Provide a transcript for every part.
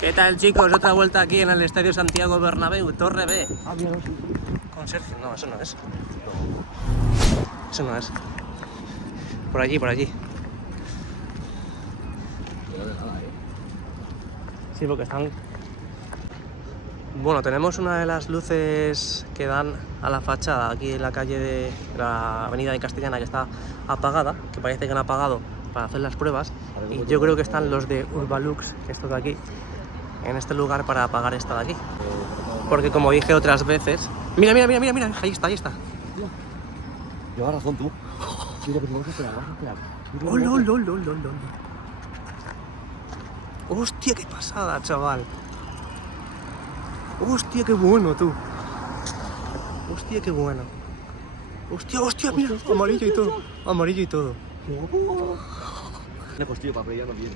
¿Qué tal, chicos? Otra vuelta aquí en el Estadio Santiago Bernabéu, Torre B. Ah, mira, sí. Con Sergio. No, eso no es. Eso no es. Por allí, por allí. Pero de nada, Sí, porque están... Bueno, tenemos una de las luces que dan a la fachada aquí en la calle de la avenida de Castellana, que está apagada, que parece que han apagado para hacer las pruebas, y yo creo que están los de Urbalux, estos de aquí, en este lugar para apagar esta de aquí. Porque como dije otras veces... Mira, mira, mira, mira, mira, ahí está, ahí está. Llevas razón tú. Mira, que vamos a esperar, ¡Oh, lol, lol, lol, lol, lol! ¡Hostia, qué pasada, chaval! ¡Hostia, qué bueno, tú! ¡Hostia, qué bueno! ¡Hostia, hostia, mira! Amarillo y todo. Amarillo y todo. Pues tío, para ya no viene.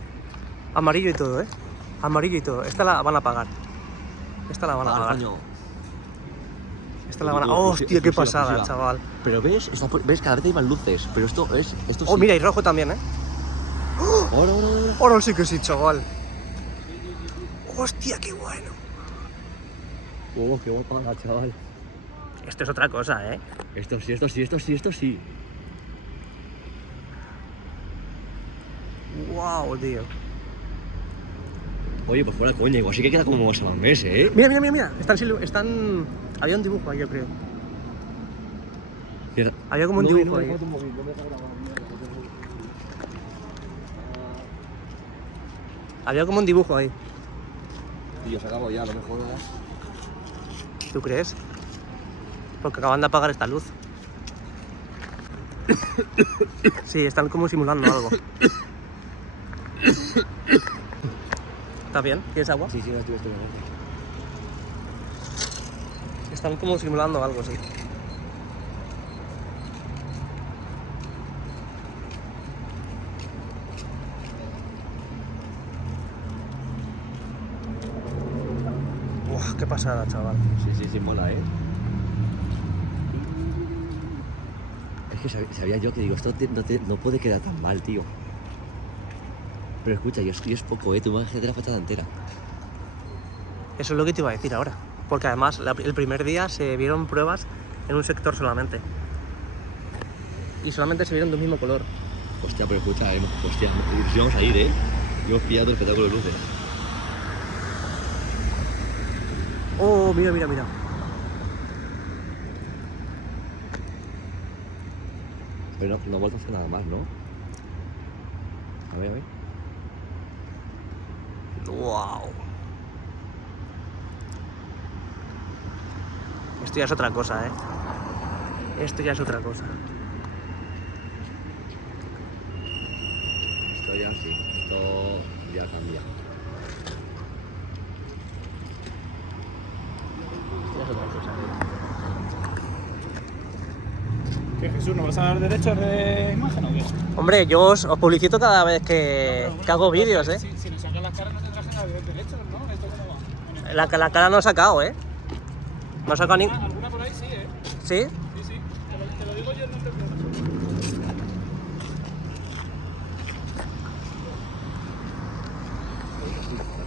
Amarillo y todo, ¿eh? Amarillo y todo. Esta la van a pagar. Esta la van a pagar. Esta la van a... ¡Hostia, qué pasada, chaval! Pero ves, ves, cada vez hay más luces. Pero esto sí. ¡Oh, mira, y rojo también, eh! Ahora. ¡Ahora sí que sí, chaval! ¡Hostia, qué bueno! Oh, qué guapa, chaval. Esto es otra cosa, ¿eh? Esto sí. ¡Wow, tío! Oye, pues fuera coña, igual sí que queda como más a la mes, ¿eh? Mira, mira, mira, mira. Están... Había un dibujo ahí, yo creo. Mira. Había como un dibujo ahí. Había como un dibujo ahí. Tío, se acabó ya, lo mejor. ¿Tú crees? Porque acaban de apagar esta luz. Sí, están como simulando algo. ¿Está bien? ¿Quieres agua? Sí, estoy. Están como simulando algo, sí. Uf, qué pasada, chaval. Sí, mola, ¿eh? Es que sabía yo que digo, esto no puede quedar tan mal, tío. Pero escucha, yo es poco, ¿eh? Tú imagínate la fachada entera. Eso es lo que te iba a decir ahora. Porque además, el primer día se vieron pruebas en un sector solamente. Y solamente se vieron de un mismo color. Hostia, pero escucha, hostia, si vamos a ir, ¿eh? Y hemos pillado el espectáculo de luces. Oh, mira, mira, mira. Pero no ha vuelto a hacer nada más, ¿no? A ver. Wow. Esto ya es otra cosa, ¿eh? Esto ya es otra cosa. Esto ya cambia. Esto ya es otra cosa. ¿Qué, Jesús? ¿No vas a dar derechos de imagen o qué? Hombre, yo os publicito cada vez que hago vídeos, ¿eh? Si nos sacan las caras no tendrás nada de derechos, ¿no? ¿Esto cómo va? La cara no he sacado, ¿eh? No he sacado ni... Alguna por ahí sí, ¿eh? ¿Sí? Sí. Te lo digo yo, no te preocupes.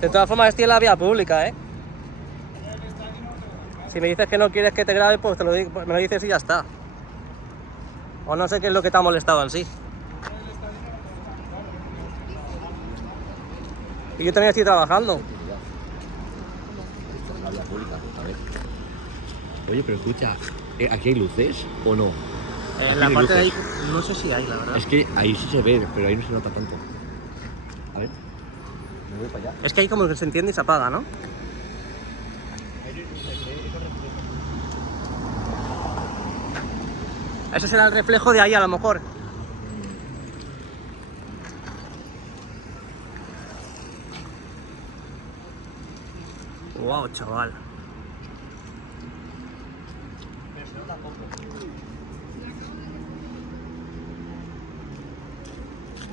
De todas formas, estoy en la vía pública, ¿eh? Si me dices que no quieres que te grabe, pues te lo digo, me lo dices y ya está. O no sé qué es lo que te ha molestado en sí. Y yo también estoy trabajando. Esto es la vía pública, a ver. Oye, pero escucha, ¿aquí hay luces o no? En la parte de ahí, no sé si hay, la verdad. Es que ahí sí se ve, pero ahí no se nota tanto. A ver. Me voy para allá. Es que ahí como que se enciende y se apaga, ¿no? Ese será el reflejo de ahí, a lo mejor. Wow, chaval.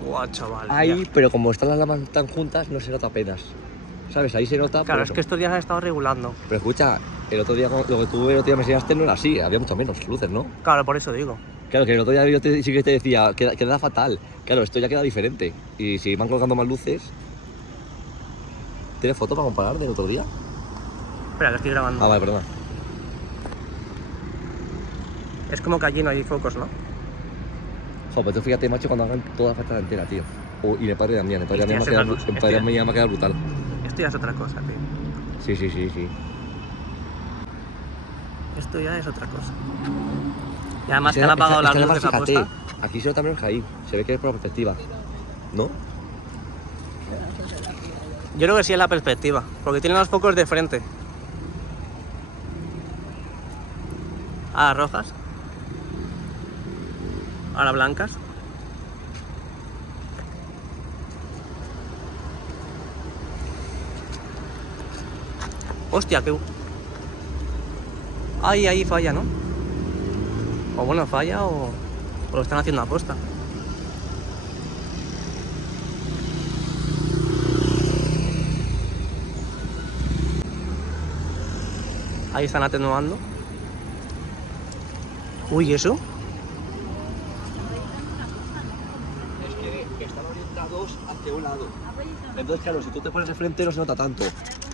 Wow, chaval. Ahí, Mira. pero como están las lámparas tan juntas, no se nota apenas. ¿Sabes? Ahí se nota. Claro, por es eso. que estos días he estado regulando. Pero escucha, el otro día, lo que tú el otro día me enseñaste no era así, había mucho menos luces, ¿no? Claro, por eso digo. Claro, que el otro día yo sí que te decía, queda fatal. Claro, esto ya queda diferente. Y si van colocando más luces... ¿Tienes foto para comparar del otro día? Espera, que estoy grabando. Ah, vale, perdona. Es como que allí no hay focos, ¿no? Joder, pues tú fíjate, macho, cuando hagan toda la fachada entera, tío. Y el padre de Damián, el padre de Esto Damián ya me es va otra cosa. a quedar brutal. Esto ya es otra cosa, tío. Sí, sí, sí, sí. Esto ya es otra cosa. Y además Sí, que han apagado las además, luces fíjate, aposta. aquí se nota menos que ahí. Se ve que es por la perspectiva. ¿No? Yo creo que sí es la perspectiva, porque tienen los focos de frente. Ahora rojas. Ahora blancas. Hostia, qué... Ahí falla, ¿no? O bueno, falla o lo están haciendo a posta. Ahí están atenuando. Uy, ¿eso? Es que están orientados hacia un lado. Entonces, claro, si tú te pones de frente no se nota tanto.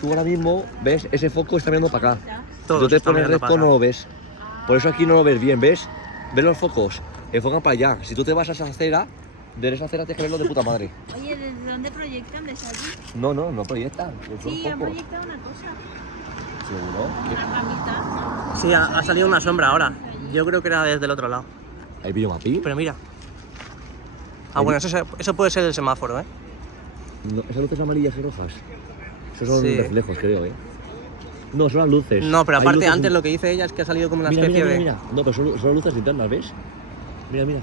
Tú ahora mismo ves, ese foco está mirando para acá. Todos Si tú te están pones mirando para recto no acá. lo ves. Por eso aquí no lo ves bien, ¿ves? ¿Ves los focos? Enfocan para allá. Si tú te vas a esa acera, de esa acera tienes que verlo de puta madre. Oye, ¿desde dónde proyectan? ¿Desde allí? No proyectan. Son Sí, han focos. proyectado una cosa. ¿Seguro? Una ramita. Sí, ha salido una sombra ahora. Yo creo que era desde el otro lado. ¿Hay videomapping? Pero mira. Ah, bueno, eso puede ser el semáforo, ¿eh? No, esas luces amarillas y rojas. Esos son Sí. reflejos, creo, ¿eh? No, son las luces. No, pero Hay aparte luces antes in- lo que dice ella es que ha salido como una Mira, especie mira, de... mira, mira. No, pero son luces linternas, ¿ves? Mira, mira.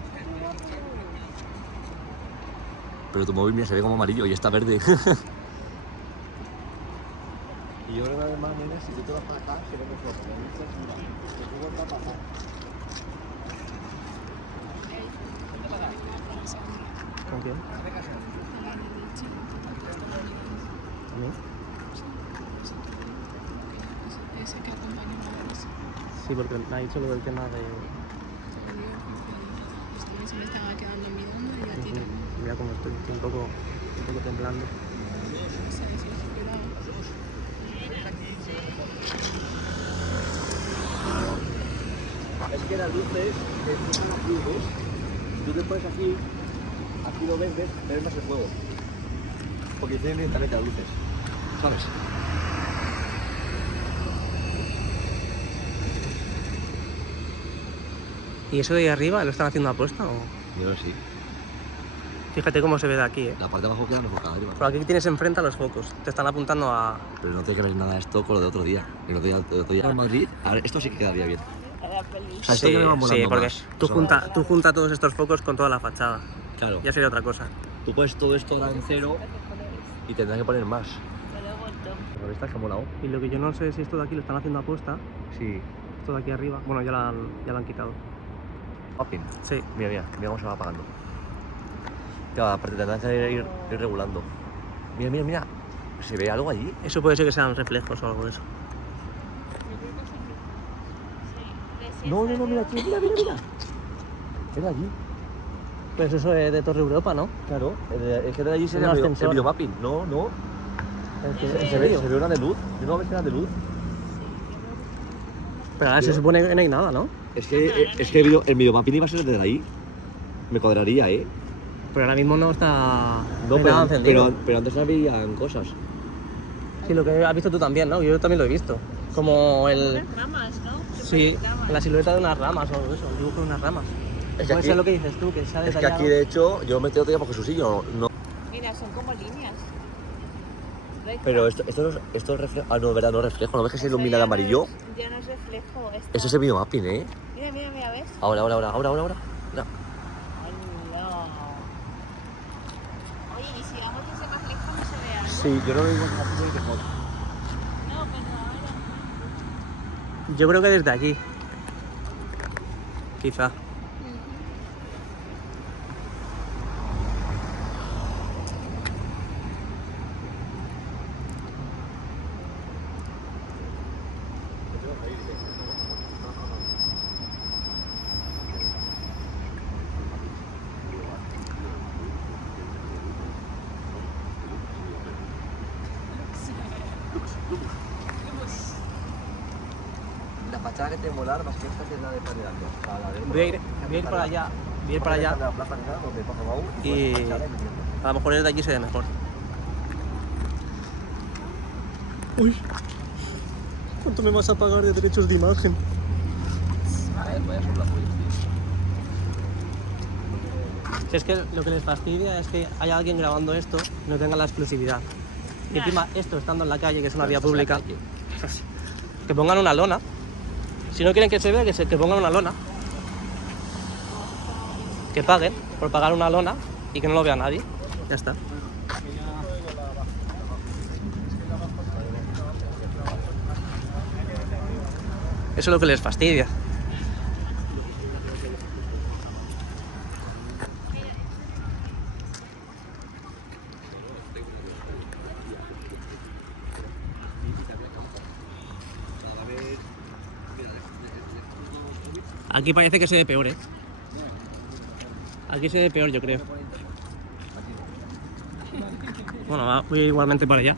Pero tu móvil, mira, se ve como amarillo y está verde. Y yo creo que además, nene, si tú te vas para acá, se ve mejor. Porque las luces, mira, que tú vuelvas para acá. ¿Con quién? ¿A mí? Ese que acompaña a la Sí, porque me ha dicho lo del tema de... se me estaba quedando mirando y ya tira. Mira cómo estoy un poco temblando. Es que las luces, son las luces. Si tú te pones aquí lo ves, ves más el fuego. Porque tienen directamente las luces. ¿Sabes? ¿Y eso de ahí arriba lo están haciendo a posta o...? Yo creo que sí. Fíjate cómo se ve de aquí, ¿eh? La parte de abajo queda mejor que la de arriba. Por aquí tienes enfrente a los focos. Te están apuntando a... Pero no tiene que ver nada esto con lo de otro día. El otro día en Madrid, a ver, esto sí que quedaría bien. O sea, esto Sí, ya me va molando porque más. tú Eso junta todos estos focos con toda la fachada. Claro. Ya sería otra cosa. Tú pones todo esto ahora en cero y tendrás que poner más. Pero esta que ha molado. Y lo que yo no sé si esto de aquí lo están haciendo a posta. Sí. Esto de aquí arriba. Bueno, ya lo han quitado. Popping. Sí. Mira cómo se va apagando. Claro, aparte tendrás que ir regulando. Mira. ¿Se ve algo allí? Eso puede ser que sean reflejos o algo de eso. No, mira aquí, mira. Era allí. Pues eso es de Torre Europa, ¿no? Claro, es que de allí se Un ve el ascensor. videomapping. No. Se ve una de luz. Yo no ves que era de luz. Pero ahora se supone que no hay nada, ¿no? Es que el videomapping iba a ser desde ahí. Me cuadraría, ¿eh? Pero ahora mismo no está... No, hay nada encendido. pero antes habían cosas. Sí, lo que has visto tú también, ¿no? Yo también lo he visto. Como el... Unas ramas, ¿no? Se Sí, proyectaban. la silueta de unas ramas o algo de eso, el dibujo de unas ramas. Es que Puede aquí- ser lo que dices tú, que se ha Es que detallado. aquí, de hecho, yo me metí otro día por Jesusillo. No. Mira, son como líneas. Rectas. Pero esto es reflejo. Ah, no, verdad, no es reflejo. ¿No ves que se Eso ilumina de ya amarillo? Ya no es reflejo. Esto es el videomapping, ¿eh? Mira, ¿ves? Ahora. Mira. Hola. Oye, y si vamos desde más lejos no se ve algo. Sí, yo no lo digo rápido y mejor. No, pero ahora. Yo creo que desde allí. Quizá. La fachada que te molar más que esta que es la de Padre Damián. Voy a ir para allá. Voy a ir para allá. La plaza ni nada, donde pasa Mau Y y pues la fachada y metiendo. a lo mejor desde allí se ve mejor. Uy, ¿cuánto me vas a pagar de derechos de imagen? A ver, voy a soplar por ahí. Si es que lo que les fastidia es que haya alguien grabando esto y no tenga la exclusividad. Y encima esto estando en la calle, que es una vía pública, que pongan una lona. Si no quieren que se vea, que pongan una lona. Que paguen por pagar una lona y que no lo vea nadie. Ya está. Eso es lo que les fastidia. Aquí parece que se ve peor, ¿eh? Aquí se ve peor, yo creo. Bueno, voy igualmente para allá.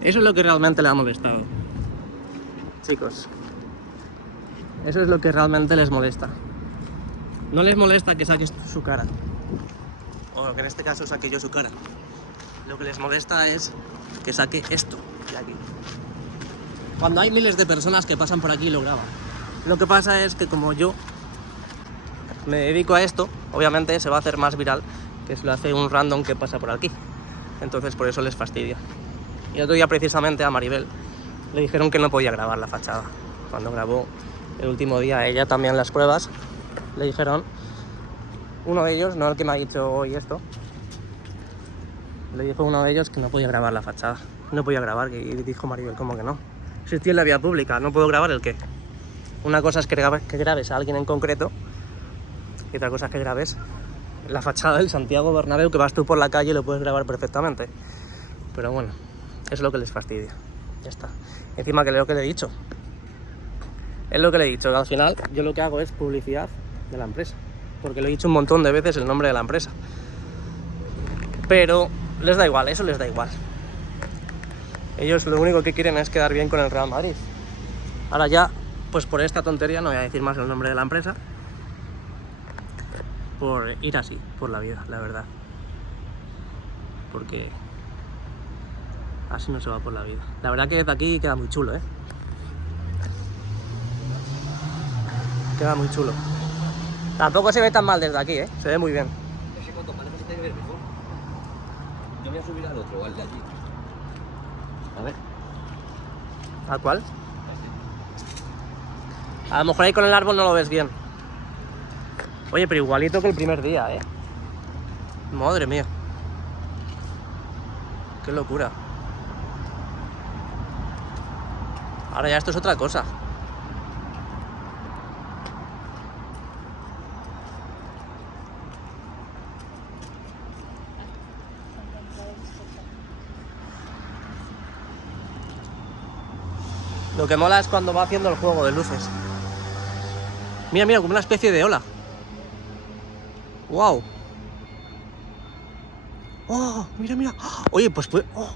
Eso es lo que realmente le ha molestado. Chicos. Eso es lo que realmente les molesta. No les molesta que saques su cara. O que en este caso saque yo su cara. Lo que les molesta es que saque esto de aquí. Cuando hay miles de personas que pasan por aquí y lo graban. Lo que pasa es que como yo me dedico a esto, obviamente se va a hacer más viral que si lo hace un random que pasa por aquí. Entonces por eso les fastidia. Y el otro día precisamente a Maribel le dijeron que no podía grabar la fachada. Cuando grabó el último día ella también las pruebas, le dijeron, uno de ellos, no el que me ha dicho hoy esto, le dijo uno de ellos que no podía grabar la fachada. No podía grabar, y dijo Maribel, ¿cómo que no? Si estoy en la vía pública, ¿no puedo grabar el qué? Una cosa es que grabes a alguien en concreto y otra cosa es que grabes la fachada del Santiago Bernabéu, que vas tú por la calle y lo puedes grabar perfectamente. Pero bueno, es lo que les fastidia. Ya está. Encima que es lo que le he dicho. Es lo que le he dicho, que al final yo lo que hago es publicidad de la empresa. Porque lo he dicho un montón de veces el nombre de la empresa. Pero les da igual, eso les da igual. Ellos lo único que quieren es quedar bien con el Real Madrid. Ahora ya, pues por esta tontería no voy a decir más el nombre de la empresa. Por ir así, por la vida, la verdad. Porque así no se va por la vida. La verdad que desde aquí queda muy chulo, ¿eh? Queda muy chulo. Tampoco se ve tan mal desde aquí, ¿eh? Se ve muy bien. Es que cuanto más lejos se te ve mejor. Yo voy a subir al otro, al de allí. A ver. ¿Al cual? A lo mejor ahí con el árbol no lo ves bien. Oye, pero igualito que el primer día, ¿eh? Madre mía. Qué locura. Ahora ya esto es otra cosa. Lo que mola es cuando va haciendo el juego de luces. Mira, mira, como una especie de ola. ¡Wow! ¡Oh! Mira, mira. Oye, pues puede... ¡Oh!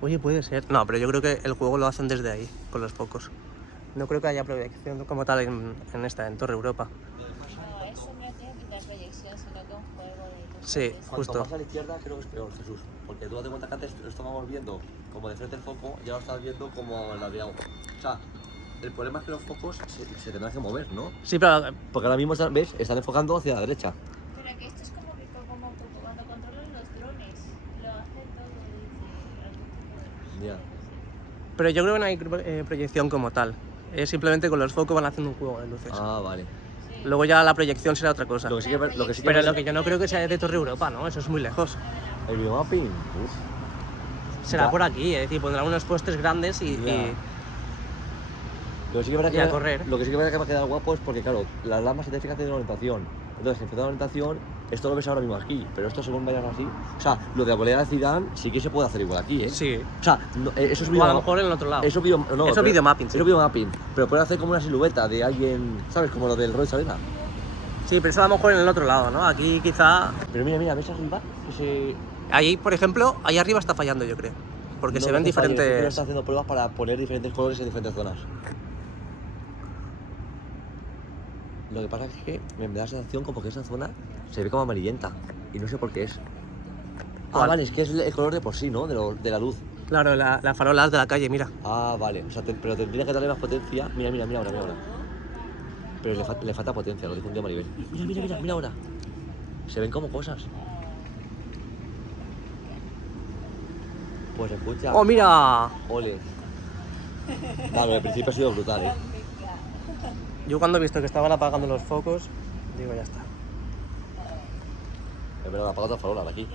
Oye, puede ser. No, pero yo creo que el juego lo hacen desde ahí, con los focos. No creo que haya proyección como tal en Torre Europa. No, eso no tiene que tener proyección, sino que un juego de luces. Sí, Cuanto justo. más a la izquierda creo que es peor, Jesús. Porque tú date cuenta que antes lo estábamos viendo como de frente el foco y ahora lo estás viendo como ladeado. O sea, el problema es que los focos se tendrán que mover, ¿no? Sí, pero... Porque ahora mismo, ¿ves? Están enfocando hacia la derecha. Pero que esto es como que como cuando controlan los drones, lo hace todo desde Ya. Pero yo creo que no hay proyección como tal. Es simplemente con los focos van haciendo un juego de luces. Ah, vale. Luego ya la proyección será otra cosa. Lo que sí que, lo que, sí que Pero lo que yo no creo que sea de Torre Europa, ¿no? Eso es muy lejos. El videomapping, uff. Será Ya. por aquí, es decir, pondrán unos postes grandes y... Ya. Lo que sí que verá Y a correr. Lo que sí que verá que va a quedar guapo es porque, claro, las lámparas se te fijan de orientación. Entonces, en función de la orientación, esto lo ves ahora mismo aquí, pero esto según vayas así. O sea, lo de la volea de Zidane sí que se puede hacer igual aquí, ¿eh? Sí. O sea, no, eso es O a lo mejor en el otro lado. Eso Eso videomapping, sí. Eso videomapping. Pero puede hacer como una silueta de alguien, ¿sabes? Como lo del Royce Arena. Sí, pero eso a lo mejor en el otro lado, ¿no? Aquí quizá... Pero mira, ¿ves arriba? Que se... Ahí, por ejemplo, ahí arriba está fallando, yo creo. Porque No, se ven no hace fallo, siempre diferentes... está haciendo pruebas para poner diferentes colores en diferentes zonas. Lo que pasa es que me da la sensación como que esa zona se ve como amarillenta. Y no sé por qué es. ¿Cuál? Ah, vale, es que es el color de por sí, ¿no? De la luz. Claro, la farola de la calle, mira. Ah, vale. O sea, pero tendría que darle más potencia. Mira ahora. Pero le falta potencia, lo dijo un tío Maribel. Mira ahora. Se ven como cosas. Pues escucha. ¡Oh, mira! Ole. Claro, al principio ha sido brutal, ¿eh? Yo cuando he visto que estaban apagando los focos, digo, ya está. Es verdad, apaga otra farola de aquí.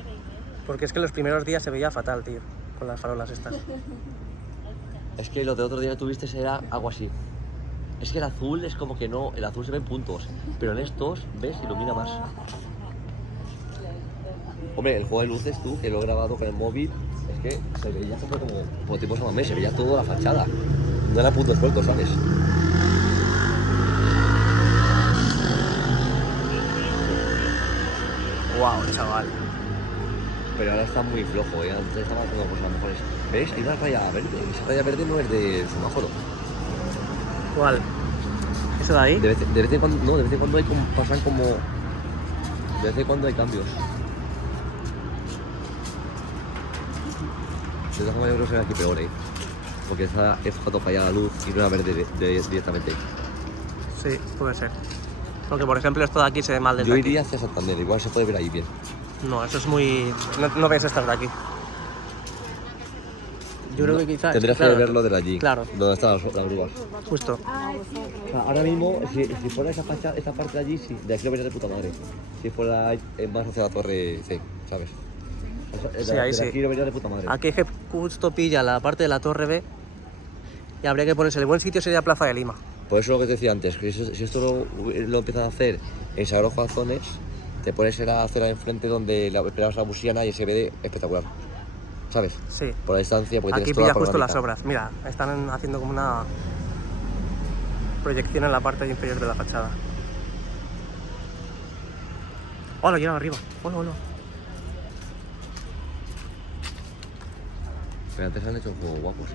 Porque es que los primeros días se veía fatal, tío, con las farolas estas. Es que lo de otro día que tuviste era algo así. Es que el azul es como que no, el azul se ve en puntos, pero en estos, ves, ilumina más. Hombre, el juego de luces, tú, que lo he grabado con el móvil, es que se veía como tipo Samamé, se veía toda la fachada. No era puntos sueltos, ¿sabes? Wow, chaval. Pero ahora está muy flojo, ¿eh? Antes estaba haciendo cosas mejores. ¿Ves? Hay una raya verde. Esa raya verde no es de semáforo. ¿Cuál? ¿Eso de ahí? De vez en cuando, no, de vez en cuando hay como, pasan como... De vez en cuando hay cambios. De todas formas yo creo que se ve aquí peor, ¿eh? Porque esa es cuando falla la luz y no era verde directamente. Sí, puede ser. Aunque por ejemplo esto de aquí se ve mal desde Yo aquí. iría hacia Santander, igual se puede ver ahí bien. No, eso es muy... No ves estar de aquí. Yo creo que quizás... Tendrías claro, que verlo desde allí, Claro, donde están las grúas. justo. O sea, ahora mismo, si fuera esa parte de allí, sí, de aquí lo vería de puta madre. Si fuera más hacia la torre C, ¿sabes? Sí, ahí sí. Aquí lo vería de puta madre. Aquí es que justo pilla la parte de la torre B y habría que ponerse el buen sitio sería Plaza de Lima. Por eso lo que te decía antes, que si esto lo empiezas a hacer en Sagrado Corazones, te pones en la acera de enfrente donde esperabas la busiana y se ve espectacular. ¿Sabes? Sí. Por la distancia, porque Aquí tienes toda pilla la justo las panorámica. obras. Mira, están haciendo como una proyección en la parte inferior de la fachada. ¡Hola, llega arriba! ¡Hola! Pero antes han hecho juegos guapos,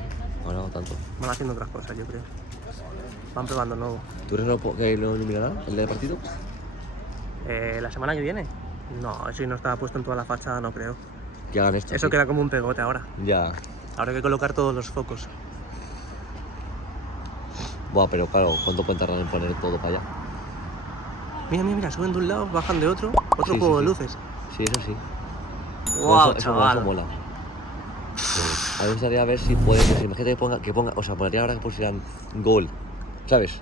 ahora no tanto. Van haciendo otras cosas, yo creo. Van probando nuevo. ¿Tú crees que lo iluminarán, el del partido? ¿La semana que viene? No, eso no estaba puesto en toda la fachada, no creo. Que hagan esto. Eso sí. queda como un pegote ahora. Ya. Habrá que colocar todos los focos. Buah, pero claro, ¿cuánto pueden tardar en poner todo para allá? Mira, suben de un lado, bajan de otro. Otro Sí, juego sí, de sí. luces. Sí, eso sí. ¡Wow, eso chaval! mola. A mí me gustaría ver si puede, imagínate que ponga, o sea, pondría ahora que pusieran gol, ¿sabes?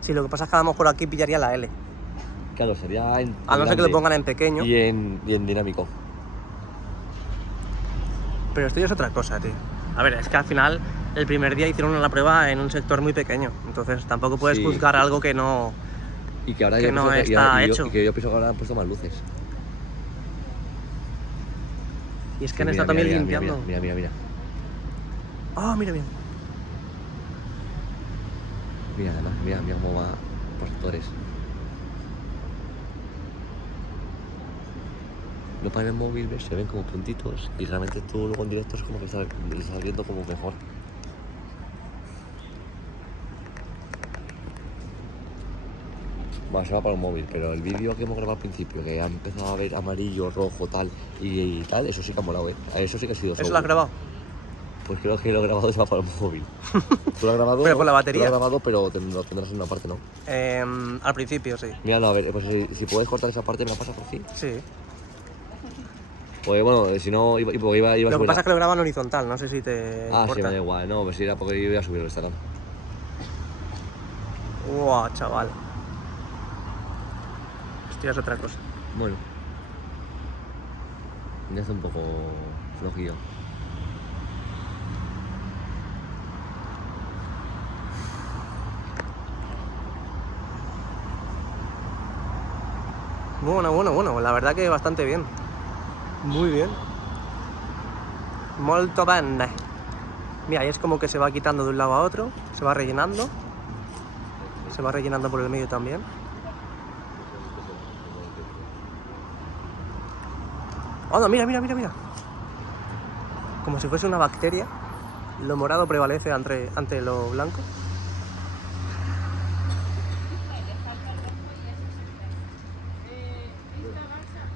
Sí, lo que pasa es que a lo mejor aquí pillaría la L. Claro, sería en A no ser que lo grande pongan en pequeño. y en dinámico. Pero esto ya es otra cosa, tío. A ver, es que al final el primer día hicieron la prueba en un sector muy pequeño. Entonces tampoco puedes Sí. juzgar algo que no... Y que ahora Que yo no pienso está y hecho. que yo pienso que ahora han puesto más luces. Y es que Sí, han mira, estado también mira, limpiando. Mira. Ah, mira bien. Mira, además, mira cómo va por sectores. No para el móvil, ¿ves? Se ven como puntitos y realmente tú luego en directo es como que estás viendo como mejor. Bueno, se va para el móvil, pero el vídeo que hemos grabado al principio, que ha empezado a ver amarillo, rojo, tal, y tal, eso sí que ha molado, ¿eh? Eso sí que ha sido ¿Eso lo has grabado? Pues creo que lo he grabado, se va para el móvil. Tú lo has grabado, Pero ¿no? con la batería. Tú lo has grabado, pero lo tendrás en una parte, ¿no? Al principio, sí. Míralo, a ver, pues si puedes cortar esa parte, me la pasas por fin. Sí. Pues bueno, si no, iba a Lo que subir pasa es que lo graban horizontal, no sé si te Ah, sí, importa. me da igual, no, pues era porque yo iba a subir el Instagram. Wow, chaval. Esto ya es otra cosa. Bueno. Ya está un poco flojillo. Bueno, la verdad que bastante bien. Muy bien. Molto bene. Mira, ahí es como que se va quitando de un lado a otro, se va rellenando. Se va rellenando por el medio también. Oh, no, mira, mira, mira, mira. Como si fuese una bacteria. Lo morado prevalece ante lo blanco.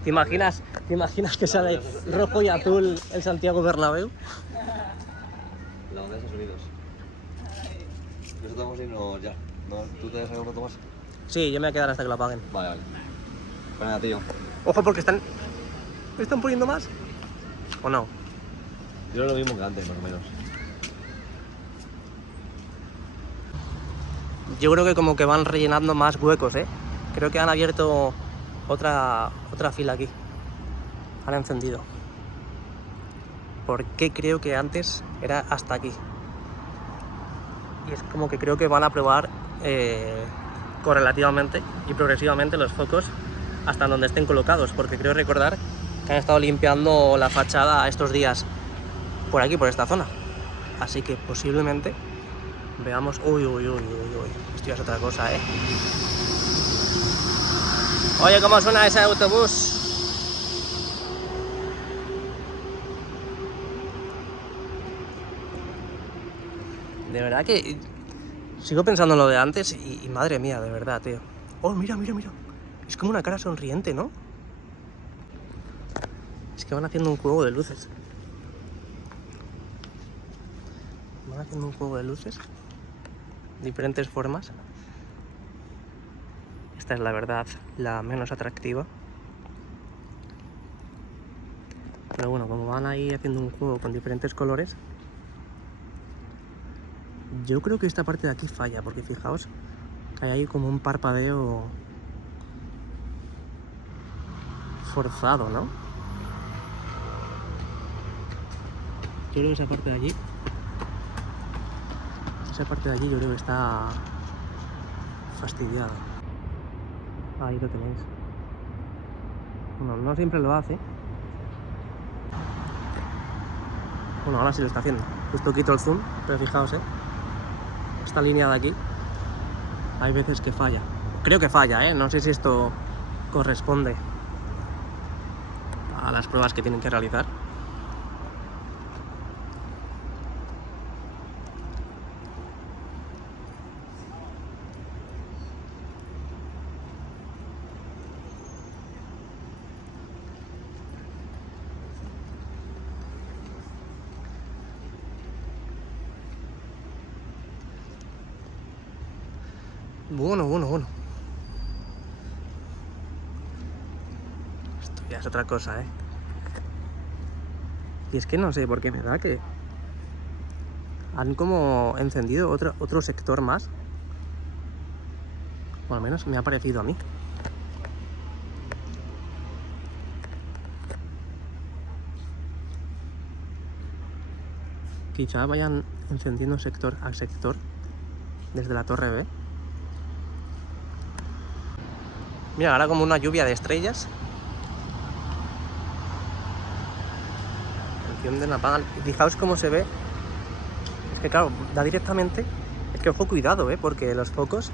¿Te imaginas que sale rojo y azul el Santiago Bernabéu? La onda de Estados Unidos. Nosotros vamos a irnos ya. ¿No? ¿Tú te vas a un rato más? Sí, yo me voy a quedar hasta que lo apaguen. Vale, vale. Pues nada, tío. Ojo, porque están poniendo más. ¿O no? Yo lo mismo que antes, más o menos. Yo creo que como que van rellenando más huecos, ¿eh? Creo que han abierto otra fila aquí. Han encendido. Porque creo que antes era hasta aquí. Y es como que creo que van a probar correlativamente y progresivamente los focos hasta donde estén colocados. Porque creo recordar que han estado limpiando la fachada estos días por aquí, por esta zona. Así que posiblemente veamos... Uy, uy, uy, uy, uy. Esto ya es otra cosa, ¿eh? Oye, ¿cómo suena ese autobús? De verdad que sigo pensando en lo de antes y madre mía, de verdad, tío. Oh, mira, mira, mira. Es como una cara sonriente, ¿no? Es que van haciendo un juego de luces. Van haciendo un juego de luces. Diferentes formas. Esta es la verdad la menos atractiva. Pero bueno, como van ahí haciendo un juego con diferentes colores, yo creo que esta parte de aquí falla, porque fijaos que hay ahí como un parpadeo forzado, ¿no? Yo creo que esa parte de allí yo creo que está fastidiada. Ahí lo tenéis. Bueno, no siempre lo hace. Bueno, ahora sí lo está haciendo. Justo quito el zoom, pero fijaos, esta línea de aquí hay veces que falla. Creo que falla, no sé si esto corresponde a las pruebas que tienen que realizar. Bueno. Esto ya es otra cosa, Y es que no sé por qué me da que han como encendido otro sector más. O al menos me ha parecido a mí. Quizá vayan encendiendo sector a sector desde la torre B. Mira, ahora como una lluvia de estrellas. Encienden, apagan. Y fijaos cómo se ve. Es que claro, da directamente. Es que ojo, cuidado, porque los focos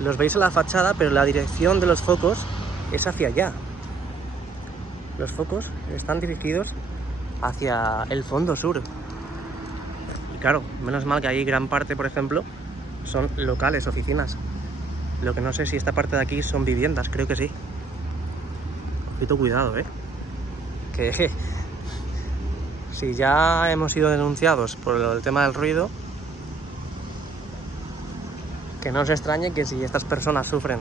los veis a la fachada, pero la dirección de los focos es hacia allá. Los focos están dirigidos hacia el fondo sur. Y claro, menos mal que ahí gran parte, por ejemplo, son locales, oficinas. Lo que no sé si esta parte de aquí son viviendas, creo que sí. Ojito, cuidado, que si ya hemos sido denunciados por el tema del ruido, que no os extrañe que si estas personas sufren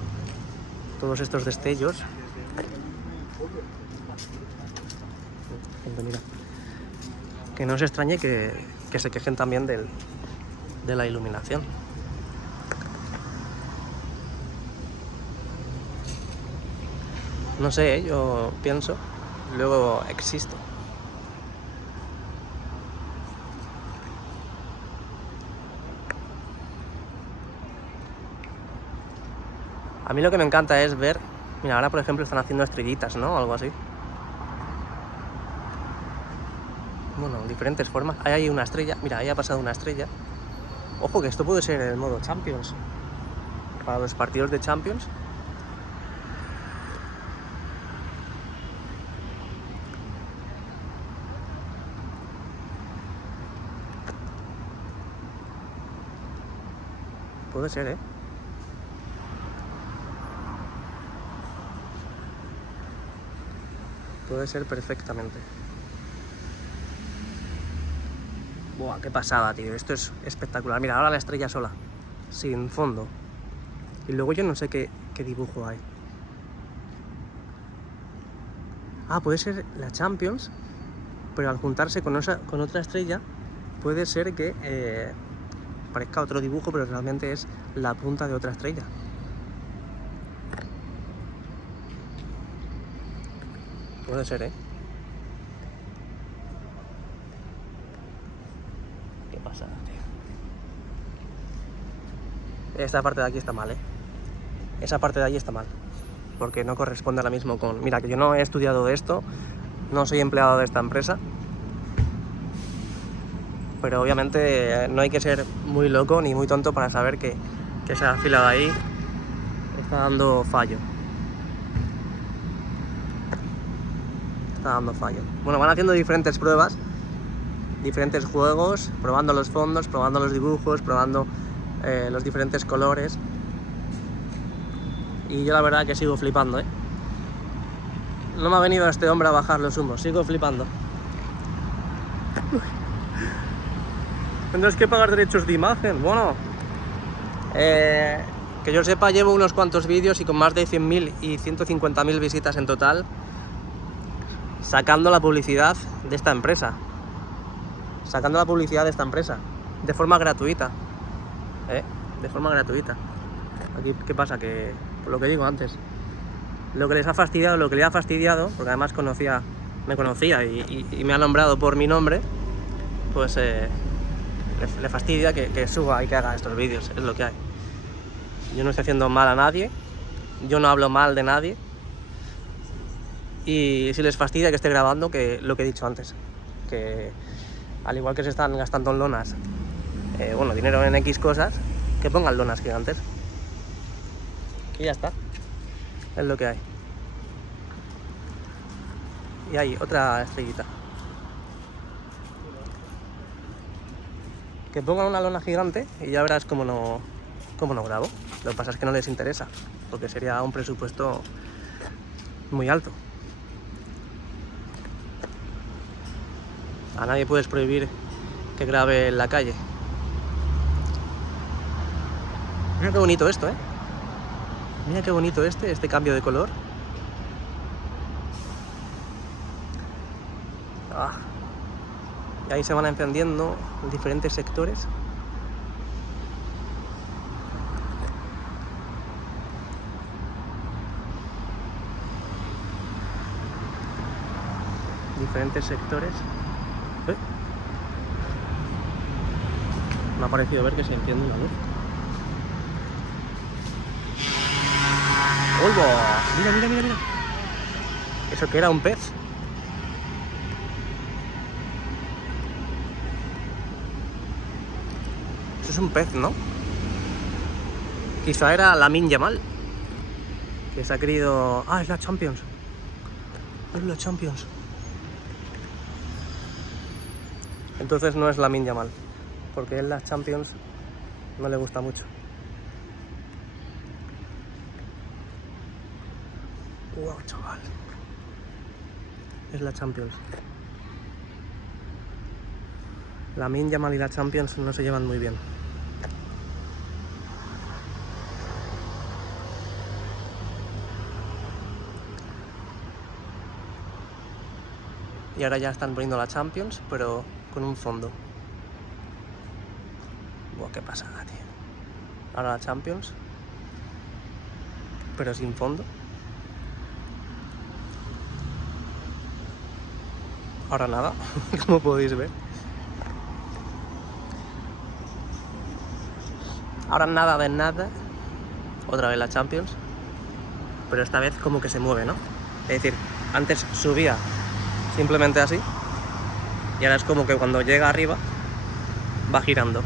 todos estos destellos, mira, que no os extrañe que se quejen también de la iluminación. No sé, yo pienso, luego existo. A mí lo que me encanta es ver... Mira, ahora por ejemplo están haciendo estrellitas, ¿no? Algo así. Bueno, diferentes formas. Ahí hay una estrella. Mira, ahí ha pasado una estrella. Ojo, que esto puede ser el modo Champions. Para los partidos de Champions. Puede ser, ¿eh? Puede ser perfectamente. Buah, qué pasada, tío. Esto es espectacular. Mira, ahora la estrella sola, sin fondo. Y luego yo no sé qué dibujo hay. Ah, puede ser la Champions, pero al juntarse con otra estrella, puede ser que parezca otro dibujo, pero realmente es la punta de otra estrella. Puede ser, ¿eh? Qué pasada, tío. Esta parte de aquí está mal, ¿eh? Esa parte de allí está mal, porque no corresponde ahora mismo con... Mira, que yo no he estudiado de esto, no soy empleado de esta empresa, pero obviamente no hay que ser muy loco ni muy tonto para saber que esa fila de ahí está dando fallo. Está dando fallo. Bueno, van haciendo diferentes pruebas, diferentes juegos, probando los fondos, probando los dibujos, probando los diferentes colores. Y yo la verdad que sigo flipando, ¿eh? No me ha venido este hombre a bajar los humos, sigo flipando. Tendrás que pagar derechos de imagen. Bueno, que yo sepa, llevo unos cuantos vídeos y con más de 100.000 y 150.000 visitas en total, sacando la publicidad de esta empresa. Sacando la publicidad de esta empresa de forma gratuita. De forma gratuita. Aquí, ¿qué pasa? Que, por lo que digo antes, lo que les ha fastidiado, lo que le ha fastidiado, porque además me conocía y me ha nombrado por mi nombre, pues le fastidia que suba y que haga estos vídeos, es lo que hay. Yo no estoy haciendo mal a nadie, yo no hablo mal de nadie, y si les fastidia que esté grabando, que lo que he dicho antes, que al igual que se están gastando en lonas, bueno, dinero en X cosas, que pongan lonas gigantes. Y ya está, es lo que hay. Y hay otra estrellita. Que pongan una lona gigante y ya verás cómo no grabo. Lo que pasa es que no les interesa, porque sería un presupuesto muy alto. A nadie puedes prohibir que grabe en la calle. Mira qué bonito esto, ¿eh? Mira qué bonito este cambio de color. Ah. Y ahí se van encendiendo diferentes sectores. Diferentes sectores. Me ha parecido ver que se enciende una luz. ¡Olvo! Mira, mira, mira, mira. ¿Eso qué era? ¿Un pez? Eso es un pez, ¿no? Quizá era Lamine Yamal, que se ha querido... Ah, es la Champions. Es la Champions. Entonces no es Lamine Yamal, porque él las Champions no le gusta mucho. Wow, chaval. Es la Champions. Lamine Yamal y la Champions no se llevan muy bien. Y ahora ya están poniendo la Champions, pero con un fondo. Buah, qué pasada, tío. Ahora la Champions, pero sin fondo. Ahora nada, como podéis ver. Ahora nada de nada. Otra vez la Champions. Pero esta vez como que se mueve, ¿no? Es decir, antes subía simplemente así. Y ahora es como que cuando llega arriba va girando.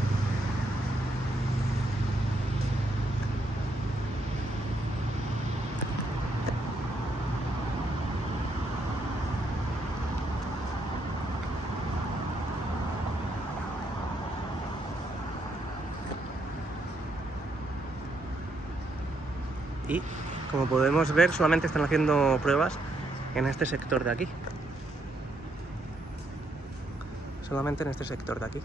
Y como podemos ver, solamente están haciendo pruebas en este sector de aquí. Solamente en este sector de aquí.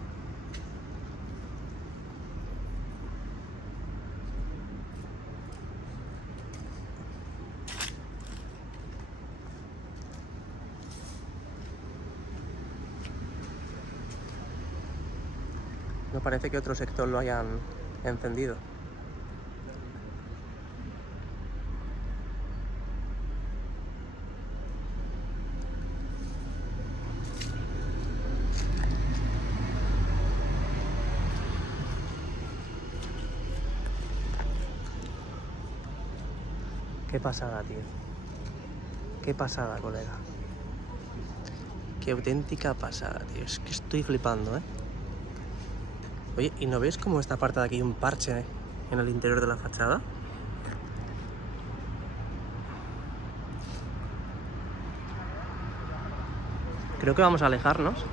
No parece que otro sector lo hayan encendido. Qué pasada, tío. Qué pasada, colega. Qué auténtica pasada, tío. Es que estoy flipando, ¿eh? Oye, ¿y no ves cómo esta parte de aquí hay un parche en el interior de la fachada? Creo que vamos a alejarnos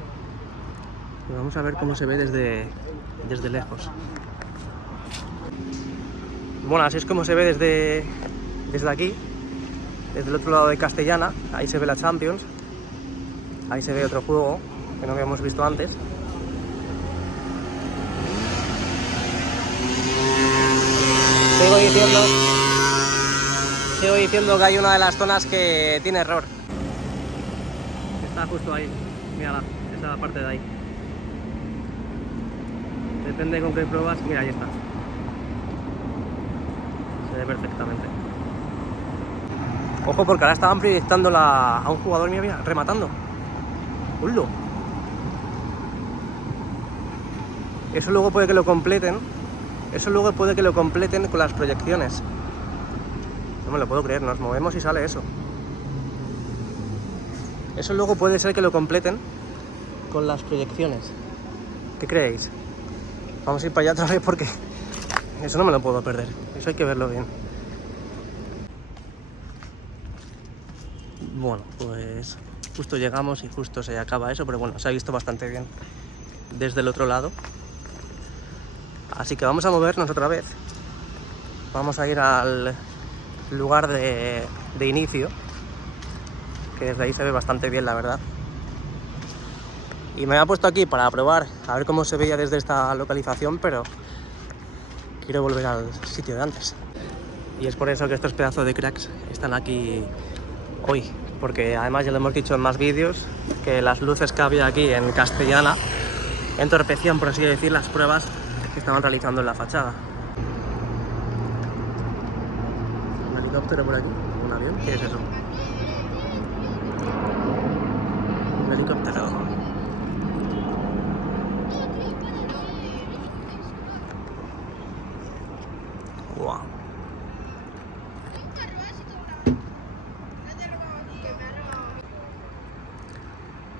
y vamos a ver cómo se ve desde lejos. Bueno, así es como se ve desde aquí, desde el otro lado de Castellana. Ahí se ve la Champions, ahí se ve otro juego que no habíamos visto antes. Sigo diciendo que hay una de las zonas que tiene error. Está justo ahí, mírala, esa parte de ahí. Depende con qué pruebas, mira, ahí está. Se ve perfectamente. Ojo, porque ahora estaban proyectando a un jugador, mira, rematando. ¡Hullo! Eso luego puede que lo completen. Con las proyecciones. No me lo puedo creer, nos movemos y sale eso. Eso luego puede ser que lo completen con las proyecciones. ¿Qué creéis? Vamos a ir para allá otra vez porque eso no me lo puedo perder. Eso hay que verlo bien. Bueno, pues justo llegamos y justo se acaba eso, pero bueno, se ha visto bastante bien desde el otro lado. Así que vamos a movernos otra vez. Vamos a ir al lugar de inicio, que desde ahí se ve bastante bien, la verdad. Y me había puesto aquí para probar a ver cómo se veía desde esta localización, pero quiero volver al sitio de antes. Y es por eso que estos pedazos de cracks están aquí hoy, porque además ya lo hemos dicho en más vídeos, que las luces que había aquí en Castellana entorpecían, por así decir, las pruebas que estaban realizando en la fachada. ¿Un helicóptero por aquí? ¿Un avión? ¿Qué es eso? Un helicóptero. Wow.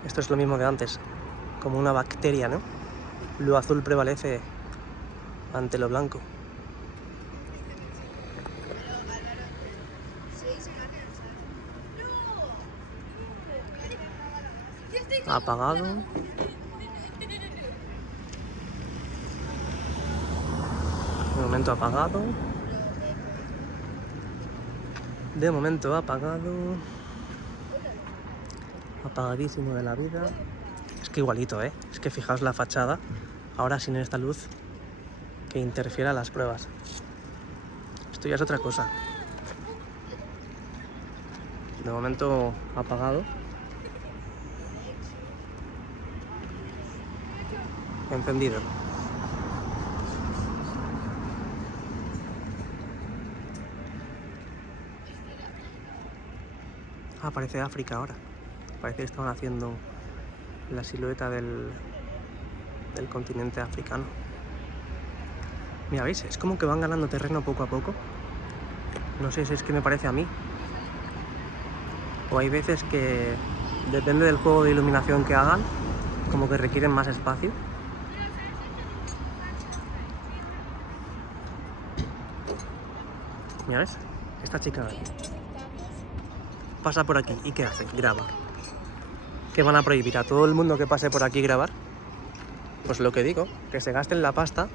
Esto es lo mismo de antes, como una bacteria, ¿no? Lo azul prevalece ante lo blanco. Apagado. De momento apagado. De momento apagado. Apagadísimo de la vida. Es que igualito, ¿eh? Es que fijaos la fachada, ahora sin esta luz que interfiera las pruebas. Esto ya es otra cosa. De momento apagado. Encendido. Ah, parece África ahora. Parece que estaban haciendo la silueta del continente africano. Mira, ¿veis? Es como que van ganando terreno poco a poco. No sé si es que me parece a mí. O hay veces que, depende del juego de iluminación que hagan, como que requieren más espacio. Mira, ¿ves? Esta chica pasa por aquí. ¿Y qué hace? Graba. ¿Qué van a prohibir? ¿A todo el mundo que pase por aquí grabar? Pues lo que digo, que se gasten la pasta.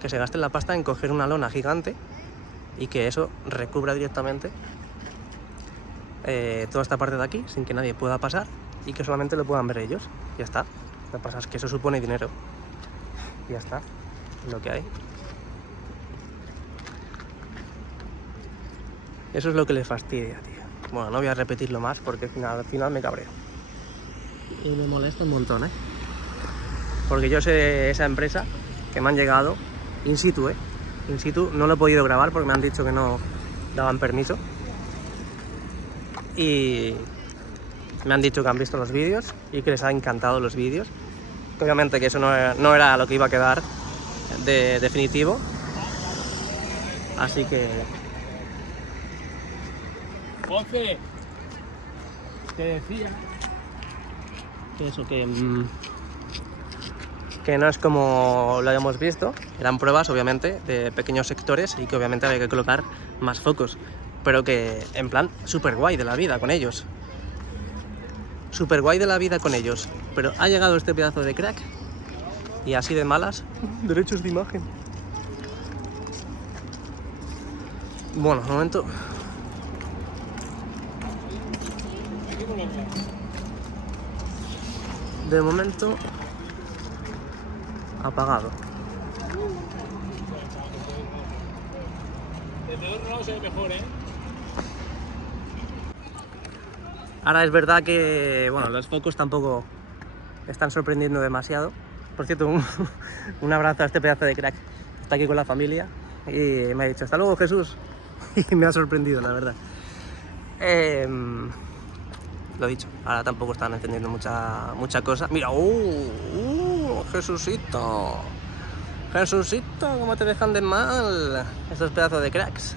Que se gasten la pasta en coger una lona gigante y que eso recubra directamente toda esta parte de aquí sin que nadie pueda pasar y que solamente lo puedan ver ellos. Ya está. Lo que pasa es que eso supone dinero. Ya está. Lo que hay. Eso es lo que les fastidia, tío. Bueno, no voy a repetirlo más porque al final me cabreo. Y me molesta un montón, porque yo sé de esa empresa que me han llegado in situ, In situ no lo he podido grabar porque me han dicho que no daban permiso. Y me han dicho que han visto los vídeos y que les ha encantado los vídeos. Que obviamente que eso no era lo que iba a quedar de definitivo. Así que... José, te decía que eso, que no es como lo habíamos visto. Eran pruebas, obviamente, de pequeños sectores y que obviamente había que colocar más focos. Pero que, en plan, súper guay de la vida con ellos. Súper guay de la vida con ellos. Pero ha llegado este pedazo de crack y así de malas. Derechos de imagen. Bueno, un momento. De momento apagado. de todos lados se ve mejor, Ahora es verdad que, bueno, los focos tampoco están sorprendiendo demasiado. Por cierto, un abrazo a este pedazo de crack. Está aquí con la familia y me ha dicho, hasta luego, Jesús. Y me ha sorprendido, la verdad. Lo dicho, ahora tampoco están entendiendo mucha cosa. Mira, Jesucito. Jesucito, cómo te dejan de mal estos pedazos de cracks.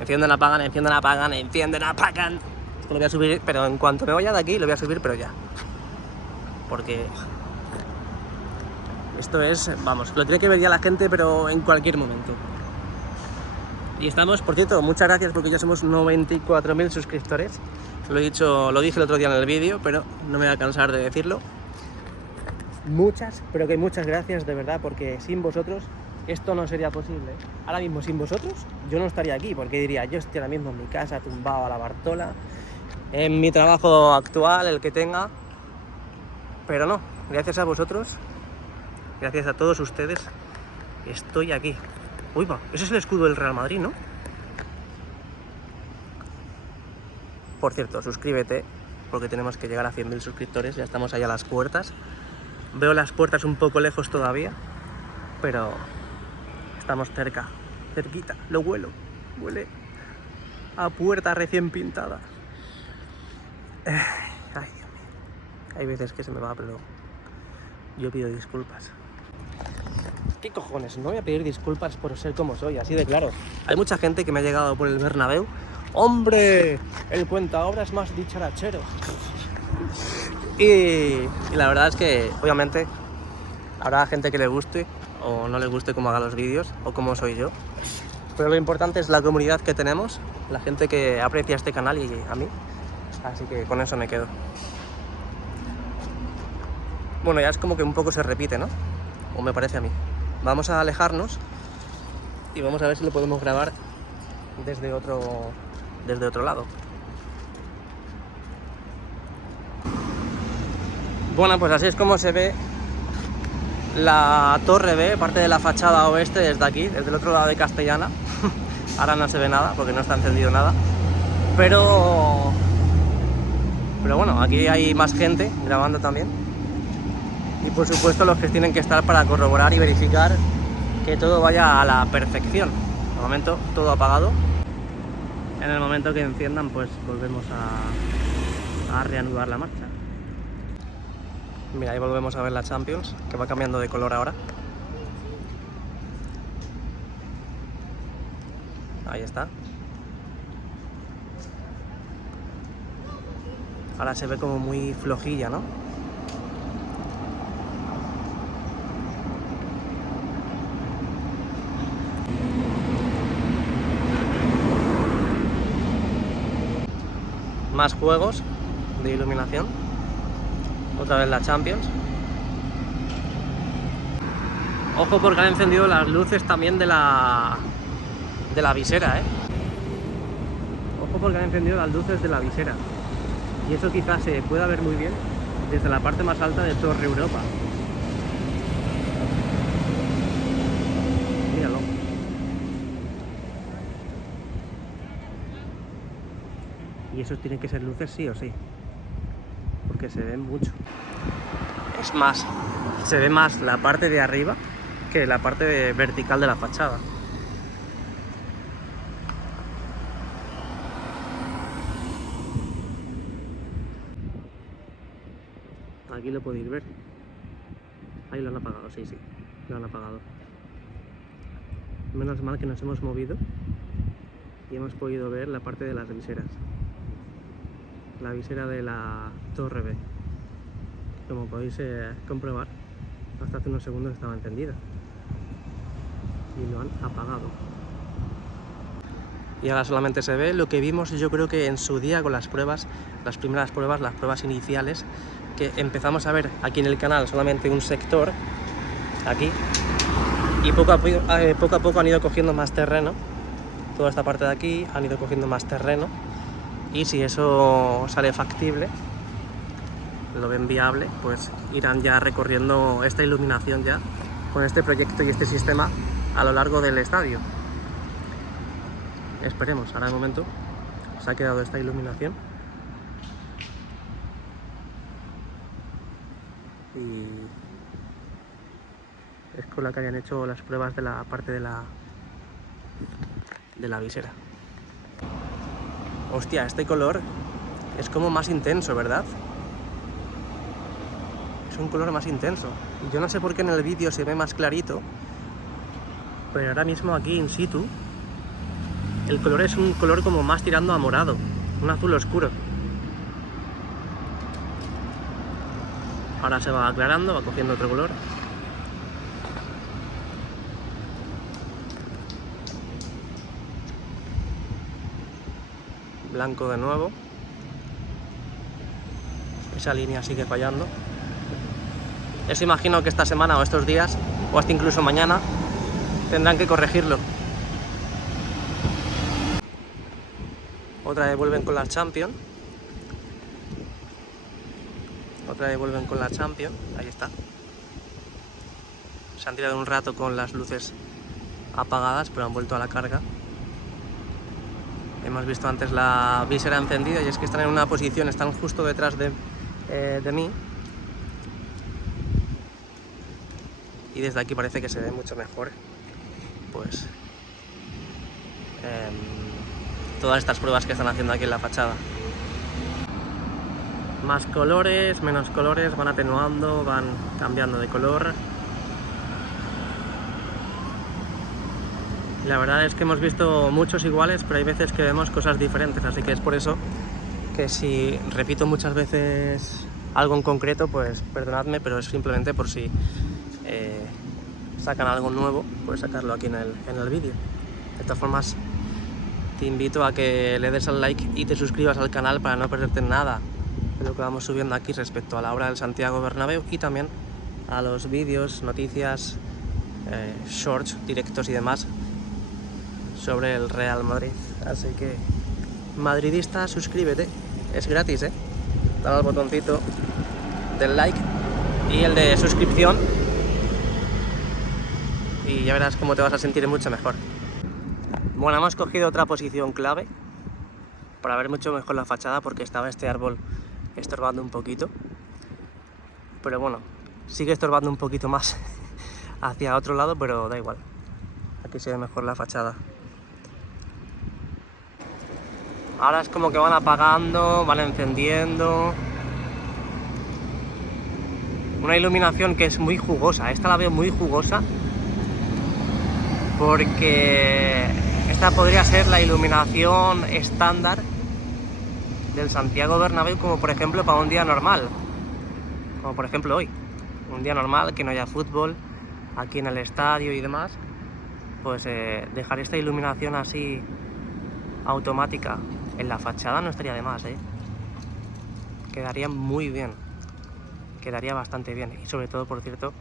Encienden, apagan, encienden, apagan, encienden, apagan. Esto lo voy a subir, pero en cuanto me vaya de aquí lo voy a subir, pero ya. Porque esto es, vamos, lo tiene que ver ya la gente, pero en cualquier momento. Y estamos, por cierto, muchas gracias porque ya somos 94.000 suscriptores. Lo dije el otro día en el vídeo, pero no me voy a cansar de decirlo. Muchas, pero que muchas gracias de verdad, porque sin vosotros esto no sería posible. Ahora mismo sin vosotros yo no estaría aquí, porque diría, yo estoy ahora mismo en mi casa tumbado a la Bartola, en mi trabajo actual, el que tenga. Pero no, gracias a vosotros, gracias a todos ustedes, estoy aquí. Uy, va, ese es el escudo del Real Madrid, ¿no? Por cierto, suscríbete, porque tenemos que llegar a 100.000 suscriptores, ya estamos ahí a las puertas. Veo las puertas un poco lejos todavía, pero estamos cerca, cerquita, lo huelo, huele a puerta recién pintada. Ay, Dios mío. Hay veces que se me va, pero yo pido disculpas. ¿Qué cojones? No voy a pedir disculpas por ser como soy, así de claro. Hay mucha gente que me ha llegado por el Bernabéu. ¡Hombre! El cuentaobras más dicharachero. Y la verdad es que, obviamente, habrá gente que le guste o no le guste cómo haga los vídeos o cómo soy yo. Pero lo importante es la comunidad que tenemos, la gente que aprecia este canal y a mí. Así que con eso me quedo. Bueno, ya es como que un poco se repite, ¿no? O me parece a mí. Vamos a alejarnos y vamos a ver si lo podemos grabar desde otro lado. Bueno, pues así es como se ve la Torre B, parte de la fachada oeste desde aquí, desde el otro lado de Castellana. Ahora no se ve nada porque no está encendido nada. Pero bueno, aquí hay más gente grabando también. Y por supuesto los que tienen que estar para corroborar y verificar que todo vaya a la perfección. De momento todo apagado. En el momento que enciendan pues volvemos a reanudar la marcha. Mira, ahí volvemos a ver la Champions, que va cambiando de color ahora. Ahí está. Ahora se ve como muy flojilla, ¿no? Más juegos de iluminación. Otra vez la Champions. Ojo porque han encendido las luces también de la visera, ¿eh? Ojo porque han encendido las luces de la visera. Y eso quizás se pueda ver muy bien desde la parte más alta de Torre Europa. Míralo. Y eso tiene que ser luces sí o sí. Porque se ven mucho. Es más, se ve más la parte de arriba que la parte vertical de la fachada. Aquí lo podéis ver. Ahí lo han apagado, sí, lo han apagado. Menos mal que nos hemos movido y hemos podido ver la parte de las viseras. La visera de la Torre B. Como podéis comprobar, hasta hace unos segundos estaba encendida. Y lo han apagado. Y ahora solamente se ve lo que vimos yo creo que en su día con las pruebas, las primeras pruebas, las pruebas iniciales, que empezamos a ver aquí en el canal solamente un sector, aquí, y poco a poco han ido cogiendo más terreno. Toda esta parte de aquí han ido cogiendo más terreno, y si eso sale factible, lo ven viable, pues irán ya recorriendo esta iluminación ya con este proyecto y este sistema a lo largo del estadio. Esperemos. Ahora de momento se ha quedado esta iluminación y es con la que hayan hecho las pruebas de la parte de la visera. Hostia, este color es como más intenso, ¿verdad? Es un color más intenso. Yo no sé por qué en el vídeo se ve más clarito, pero ahora mismo aquí in situ el color es un color como más tirando a morado, un azul oscuro. Ahora se va aclarando, va cogiendo otro color. Blanco de nuevo. Esa línea sigue fallando. Eso imagino que esta semana o estos días, o hasta incluso mañana, tendrán que corregirlo. Otra vez vuelven con la Champions. Otra vez vuelven con la Champions. Ahí está. Se han tirado un rato con las luces apagadas, pero han vuelto a la carga. Hemos visto antes la visera encendida y es que están en una posición, están justo detrás de mí. Y desde aquí parece que se ve mucho mejor. Pues todas estas pruebas que están haciendo aquí en la fachada. Más colores, menos colores, van atenuando, van cambiando de color. La verdad es que hemos visto muchos iguales, pero hay veces que vemos cosas diferentes, así que es por eso que si repito muchas veces algo en concreto, pues perdonadme, pero es simplemente por si sacan algo nuevo, pues sacarlo aquí en el vídeo. De todas formas, te invito a que le des al like y te suscribas al canal para no perderte nada de lo que vamos subiendo aquí respecto a la obra del Santiago Bernabéu y también a los vídeos, noticias, shorts, directos y demás sobre el Real Madrid. Así que, madridista, suscríbete, es gratis, dale al botoncito del like y el de suscripción y ya verás cómo te vas a sentir mucho mejor. Bueno, hemos cogido otra posición clave para ver mucho mejor la fachada porque estaba este árbol estorbando un poquito, pero bueno, sigue estorbando un poquito más hacia otro lado, pero da igual, aquí se ve mejor la fachada. Ahora es como que van apagando, van encendiendo. Una iluminación que es muy jugosa, esta la veo muy jugosa porque esta podría ser la iluminación estándar del Santiago Bernabéu, como por ejemplo para un día normal, como por ejemplo hoy, un día normal que no haya fútbol aquí en el estadio y demás, pues dejar esta iluminación así automática en la fachada no estaría de más, quedaría muy bien, quedaría bastante bien y sobre todo, por cierto,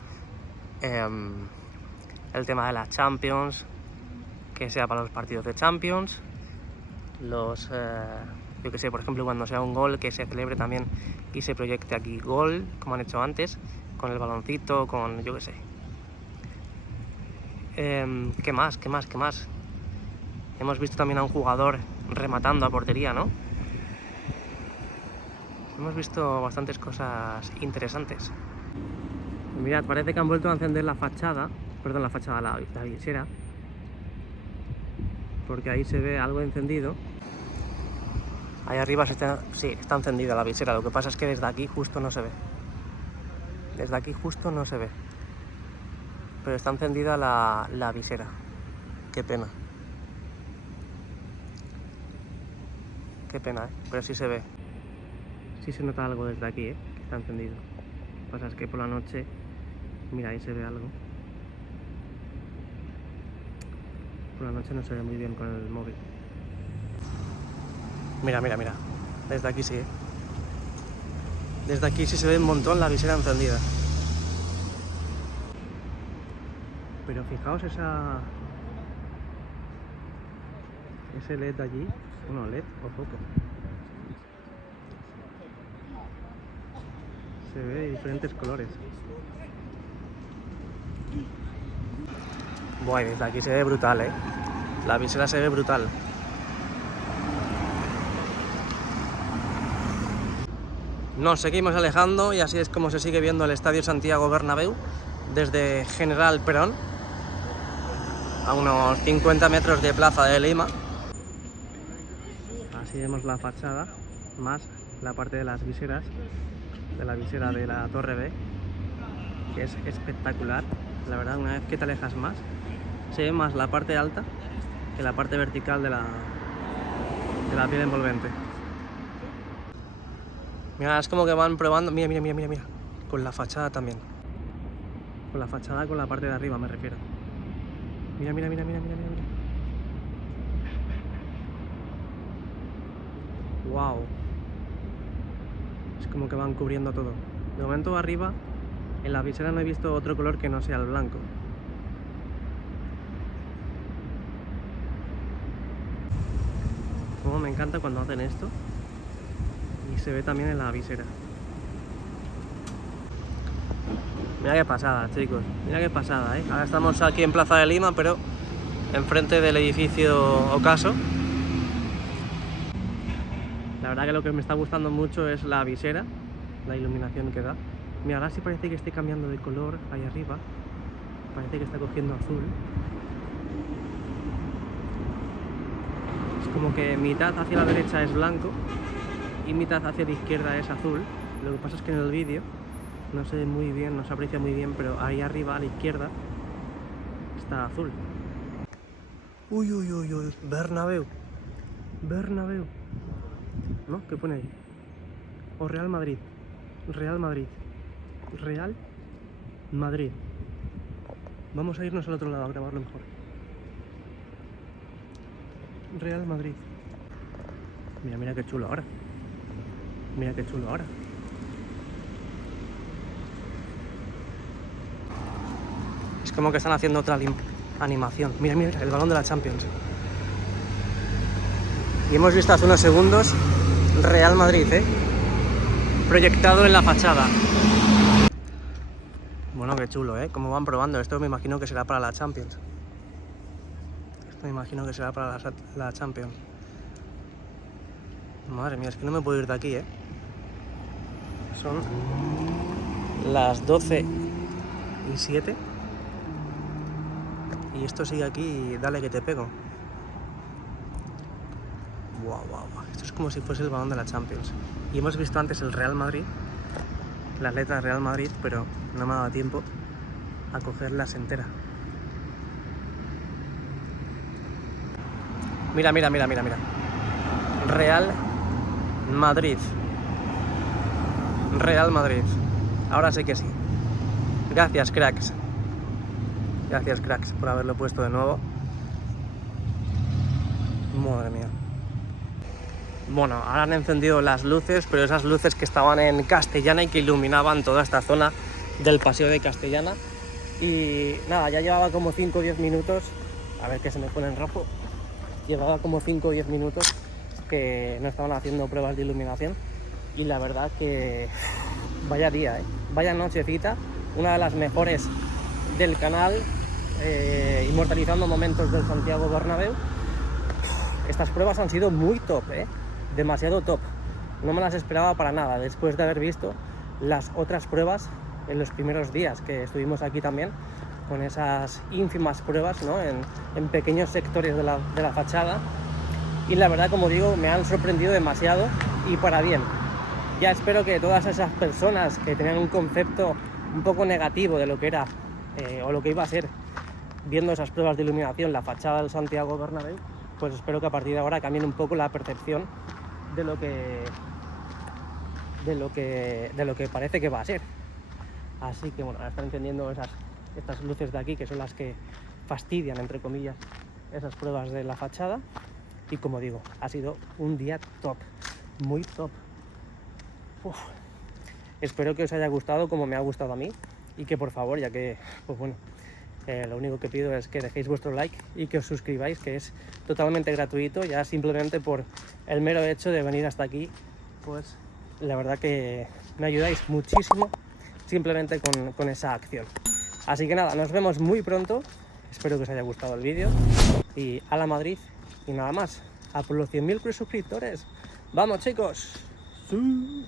el tema de la Champions, que sea para los partidos de Champions, los, yo que sé, por ejemplo, cuando sea un gol, que se celebre también y se proyecte aquí gol, como han hecho antes, con el baloncito, con, yo que sé. ¿Qué más? ¿Qué más? ¿Qué más? Hemos visto también a un jugador rematando a portería, ¿no? Hemos visto bastantes cosas interesantes. Mirad, parece que han vuelto a encender la fachada, perdón, la visera, porque ahí se ve algo encendido. Ahí arriba sí, está encendida la visera, lo que pasa es que desde aquí justo no se ve. Desde aquí justo no se ve. Pero está encendida la visera. Qué pena. Qué pena, ¿eh? Pero sí se ve. Sí se nota algo desde aquí, ¿eh? Que está encendido. Lo que pasa es que por la noche, mira, ahí se ve algo. Por la noche no se ve muy bien con el móvil. Mira, mira, mira. Desde aquí sí, ¿eh? Desde aquí sí se ve un montón la visera encendida. Pero fijaos ese LED de allí. Bueno, LED o foco. Se ve de diferentes colores. Buah, desde aquí se ve brutal, ¿eh? La visera se ve brutal. Nos seguimos alejando y así es como se sigue viendo el Estadio Santiago Bernabéu desde General Perón, a unos 50 metros de Plaza de Lima. Así vemos la fachada, más la parte de las viseras, de la visera de la Torre B, que es espectacular. La verdad, una vez que te alejas más, se ve más la parte alta que la parte vertical de la piel envolvente. Mira, es como que van probando, mira, mira, mira, mira, mira, con la fachada también. Con la fachada, con la parte de arriba me refiero. Mira, mira, mira, mira, mira, mira. Wow. Es como que van cubriendo todo. De momento arriba, en la visera no he visto otro color que no sea el blanco. Como me encanta cuando hacen esto. Y se ve también en la visera. Mira qué pasada, chicos. Mira qué pasada, ¿eh? Ahora estamos aquí en Plaza de Lima, pero enfrente del edificio Ocaso. La verdad que lo que me está gustando mucho es la visera, la iluminación que da. Mira, ahora sí parece que esté cambiando de color ahí arriba. Parece que está cogiendo azul. Es como que mitad hacia la derecha es blanco y mitad hacia la izquierda es azul. Lo que pasa es que en el vídeo no se ve muy bien, no se aprecia muy bien, pero ahí arriba a la izquierda está azul. Uy, uy, uy, uy, Bernabéu. Bernabéu. ¿No? ¿Qué pone ahí? O Real Madrid. Real Madrid. Real Madrid. Vamos a irnos al otro lado a grabarlo mejor. Real Madrid. Mira, mira qué chulo ahora. Mira qué chulo ahora. Es como que están haciendo otra animación. Mira, mira, el balón de la Champions. Y hemos visto hace unos segundos Real Madrid, ¿eh? Proyectado en la fachada. Bueno, qué chulo, ¿eh? Como van probando. Esto me imagino que será para la Champions. Esto me imagino que será para la Champions. Madre mía, es que no me puedo ir de aquí, ¿eh? Son las 12:07. Y esto sigue aquí y dale que te pego. Guau, guau, guau. Esto es como si fuese el balón de la Champions. Y hemos visto antes el Real Madrid, las letras Real Madrid, pero no me ha dado tiempo a cogerlas enteras. Mira, mira, mira, mira, mira. Real Madrid. Real Madrid. Ahora sí que sí. Gracias, cracks. Gracias, cracks, por haberlo puesto de nuevo. Madre mía. Bueno, ahora han encendido las luces, pero esas luces que estaban en Castellana y que iluminaban toda esta zona del Paseo de Castellana, Y nada, ya llevaba como 5 o 10 minutos, a ver que se me pone en rojo, llevaba como 5 o 10 minutos que no estaban haciendo pruebas de iluminación y la verdad que vaya día, vaya nochecita, una de las mejores del canal, inmortalizando momentos del Santiago Bernabéu. Estas pruebas han sido muy top, demasiado top, no me las esperaba para nada después de haber visto las otras pruebas en los primeros días que estuvimos aquí también, con esas ínfimas pruebas, ¿no? en pequeños sectores de la fachada. Y la verdad, como digo, me han sorprendido demasiado y para bien. Ya espero que todas esas personas que tenían un concepto un poco negativo de lo que era o lo que iba a ser viendo esas pruebas de iluminación, la fachada del Santiago Bernabéu, pues espero que a partir de ahora cambien un poco la percepción de lo que parece que va a ser. Así que bueno, ahora están encendiendo estas luces de aquí, que son las que fastidian, entre comillas, esas pruebas de la fachada. Y como digo, ha sido un día top, muy top. Uf. Espero que os haya gustado como me ha gustado a mí y que por favor, ya que, pues bueno, lo único que pido es que dejéis vuestro like y que os suscribáis, que es totalmente gratuito, ya simplemente por el mero hecho de venir hasta aquí, pues la verdad que me ayudáis muchísimo simplemente con esa acción. Así que nada, nos vemos muy pronto, espero que os haya gustado el vídeo y a la Madrid y nada más, a por los 100.000 suscriptores. ¡Vamos chicos! ¡Sí!